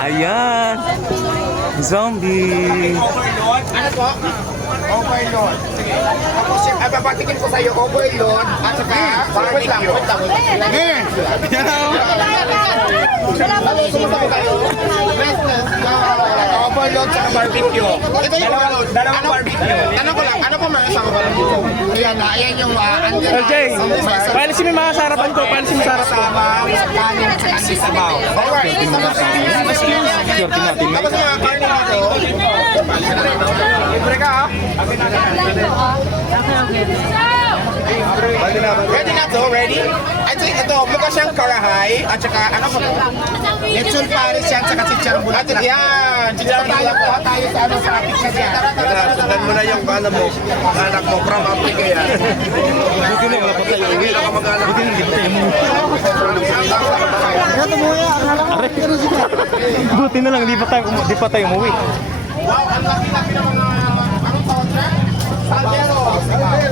Ayan. Zombie. Overload. Ano po? Overload. Sige. Ako siya, babatikin ko sa'yo, overload at saka barbecue. Overload sa barbecue. Ito yung dalawang barbecue. Tanong ko lang, ano po may isang barbecue? Ayan na, ayan yung LJ, paalisin mo yung mga sarapan ko. Paalisin mo sarap ko. kanin at saka sabaw. Alright. Tapos mga kanin nato. Libre ka ha? Ready na to? Ready? Ito, mukha siyang karahay at saka ano pa to? Lechon Paris yan saka chicharong bulaklak. Yan! Chicharong bulaklak. Tayo sa ano sa picture yan. Sundan mo na yung anak mo from Africa yan. Hindi na ka mag-anak. Buti na lang, di pa tayo umuwi. Wow, ang laki-laki ng mga anong tawag na? Saldero.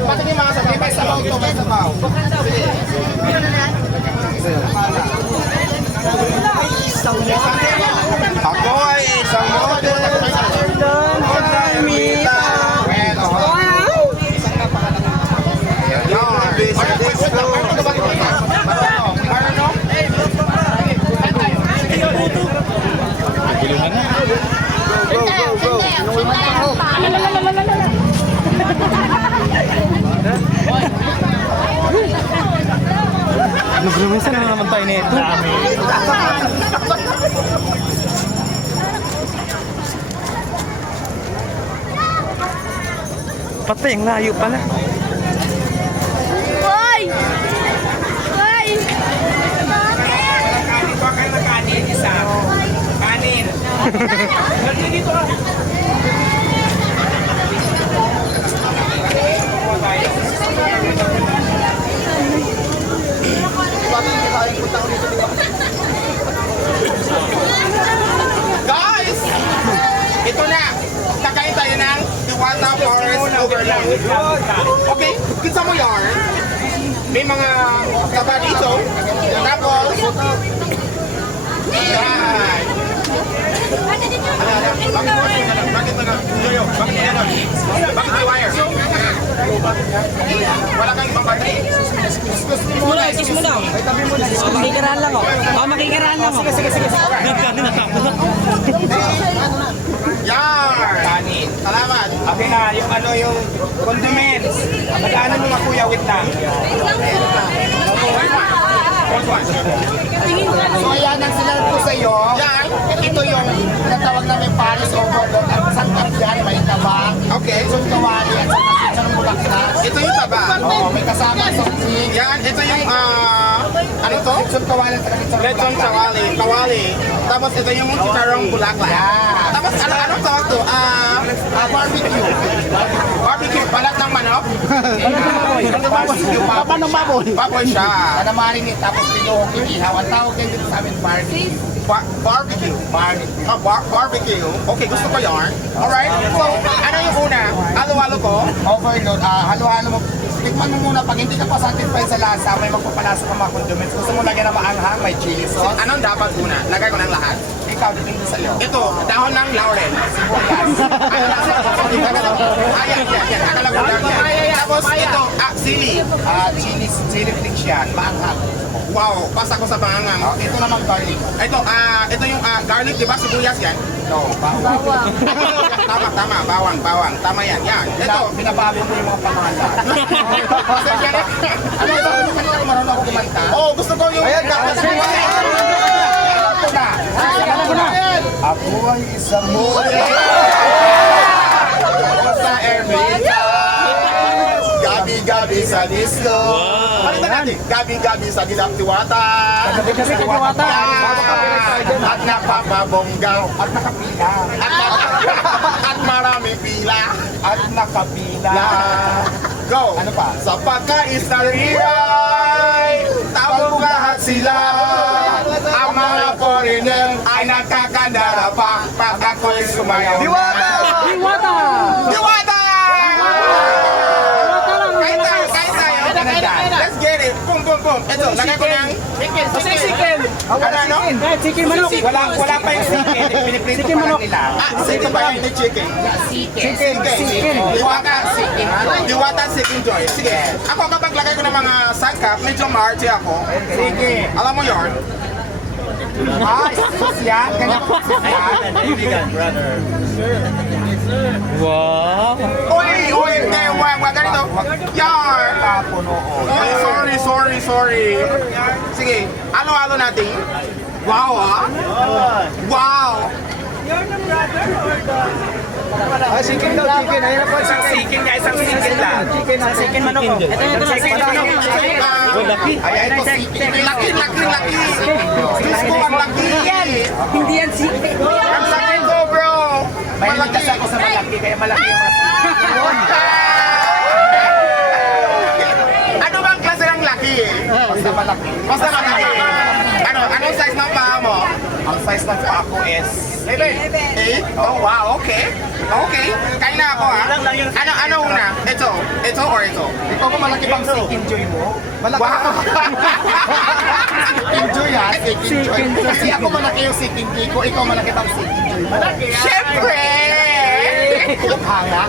Pati yung mga sabaw. May sabaw to, may sabaw. Ako ay isang model. Nagrumisan na naman tayo nito. Patay, ang layo pala. Hoy! Hoy! Kanin, bakal na kanin, isa. Kanin. Dito ka. Guys! Ito na! Nakain tayo ng Diwata Forest Overload. Okay, kinsa mo yarn? May mga kaba dito. Tapos, yan. Bakit may wire? Wala kang ibang battery? Kiss mo daw. Makikiraan lang ako. Makikiraan lang ako. Yan! Kanin. Salamat. Okay na, yung ano yung condiments. Magkano mo nga kuya with na? So ayan ang sinarap ko sa iyo. Yan. Ito yung natawag namin Paris Overload. Ang sangkap yan, may taba. Okay. Yung kawali at saka chicharong bulaklak. Ito yung taba? Oo, may kasama sa sing. Yan, ito yung ano to? Lechon kawali at saka chicharong bulaklak. Lechon kawali. Kawali. Tapos ito yung chicharong bulaklak. Yeah. Tapos anong tawag to? Barbecue. Barbecue. Balat ng manok? Barbecue. Paano baboy? Baboy siya. Ano marinate tapos pinuhong ihaw. Ang tawag din dito sa amin barbecue. Barbecue. Barbecue. Barbecue. Okay, gusto ko yarn. Alright. So, ano yung una? Halo-halo ko? Overload. Halo-halo mo. Tikman mo muna. Pag hindi ka pa satisfied sa lasa, may magpapalasa ka mga condiments. Gusto mo lagyan na maanghang, may chili sauce. Anong dapat una? Lagay ko ng lahat. Ikaw, depende sa'yo. Ito, dahon ng laurel. Sibuyas. Ayan. Akala ko lang yan. Tapos ito, sili. Chili flakes yan. Maanghang. Wow, pasa ko sa pangangang. Ito naman garlic. Ito yung garlic, di ba? Sibuyas yan? No, bawang. Tama, bawang. Tama yan. Ito, binabago mo yung mga pangalan. Ano ito? Marunong ako kumanta. Oo, gusto ko yung... Ayan, ako ay isang model. Sa Ermita. Gabi-gabi sa disco. Gabi-gabi sa Diwata. Gabi-gabi sa Diwata. At napapabongga. At nakapila. At marami pila. At nakapila. Go! Ano pa? Sa pagkaistariyay, tabong lahat sila. Ang mga foreigner ay nagkakandara pa pag ako'y sumayaw. Diwata! Diwata! Diwata! Kain tayo. Let's get it. Boom. Ito, lagay ko ng Chicken. Ano? Chicken manok. Wala pa yung chicken. Piniprito Chicken pa lang manok. nila. Chicken ba hindi chicken? Chicken. Diwata chicken. Diwata chicken joy. Sige. Ako kapag lagay ko ng mga sangkap, medyo maarte ako. Sige. Alam mo yun? Sus yan. Ganyan po sus yan. Wow. Uy, hindi. Wag ganito. Yar. Sorry. Sige. Halo-halo natin. Wow, ah. Wow. Chicken daw, chicken. Ayun po, isang chicken niya, isang chicken lang. Chicken manok. Ito, chicken manok. Ayan ito chicken. Laki. Diyos ko, ang laki. Hindi yan chicken. Ang laki ko, bro. Mahilig kasi ako sa malaki, kaya malaki yung mas. Ano bang klase ng laki? Basta malaki. Basta malaki. Anong size ng paa mo? Ang size ng paa ko is 11. 8? Oh, wow, okay. Okay. Kain na ako, ha? Ano una? Ito or ito? Ikaw ko malaki bang chicken joy mo? Malaki. Wow. Chicken joy ha? Chicken joy. Kasi ako malaki yung chicken joy ko, ikaw malaki bang chicken joy mo? Malaki ha? Siyempre! Hanga.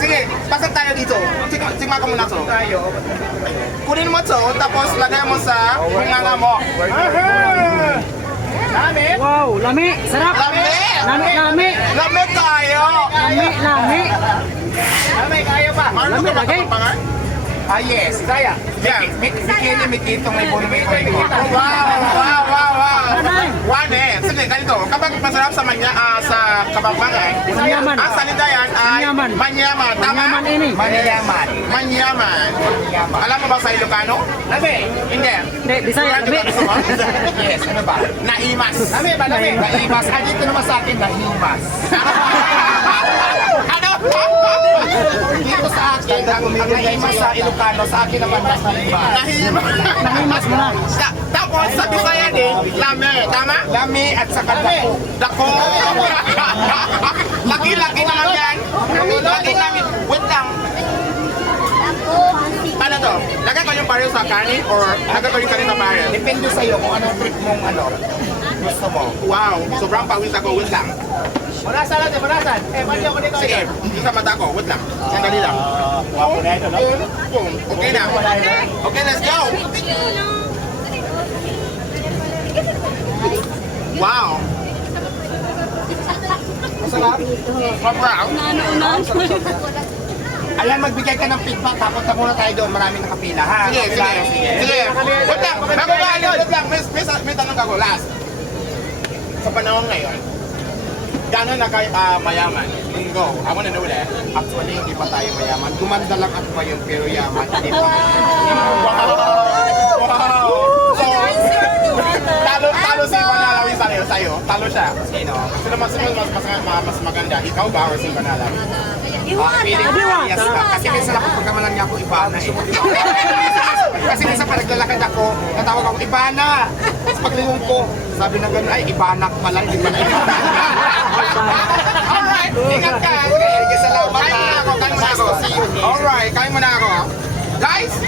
Sige, pasok tayo dito. Sigma ka muna to. Kunin mo to, tapos lagay mo sa hunganga mo. Wow, lami. Sarap. Lami! Lami tayo! Lami. Marunong ka ba lagay. kapampangan? Yes. Saya. Yan. Mikitong may bulo may kwento. Wow! One sige, ganito. Kapag masarap sa sa kabambangan, Manyaman. ang salita yan ay Manyaman. manyaman. Tama? Manyaman ini. Manyaman. Manyaman. Alam mo ba sa Ilocano? Lami. Hindi. Hindi, Bisaya. Lami. Gusto mo? Yes, ano ba? Naimas. Lami ba? Lami. Nahimas. Dito naman sa akin, nahimas. Ano? Dito sa akin, ang nahimas sa Ilocano, sa akin naman nahimas. Nahimas. Nahimas mo na. Tapos sa Bisaya din, lame. Tama? Lami at saka dako. Dako. Laki-laki naman yan. Laki namin. Wait lang. Paano to? Lagay ko yung baril sa kanin or lagay ko yung kanin sa baril? Depende sa'yo kung anong trip mong gusto mo. Wow, sobrang pawis ako. Wait lang. Manasan natin, manasan. Mali ako dito. Sige, yung sa mata ko. Wait lang. Sandali lang. Wapo na ito, no? Boom. Okay na. Okay, let's go. Wow. Masarap. Sobrang. Ayan, magbigay ka ng feedback. Papunta muna tayo doon. Maraming nakapila, ha? Sige. Wait lang. Bago ba? Wait lang. May tanong ako. Last. Sa panahon ngayon, gano'n na kayo mayaman? Go. I wanna know that. Actually, hindi pa tayo mayaman. Gumanda lang ako ngayon, pero yaman. Hindi pa. Wow! So, talo si Manalawi sa'yo. Talo siya. Sino? Sino mas maganda? Ikaw ba or si Manalawi? Feeling ko, yes ka. Kasi minsan ako pagkamalan niya ako, Ibana. Kasi minsan pag naglalakad ako, natawag ako, Ibana! Tapos paglingon ko, sabi na gano'n, ay, Ibanak pala, hindi pa na Ibana. Alright! Ingat ka! Sige, salamat. Kain mo na ako. See you. Alright, kain mo na ako. Guys!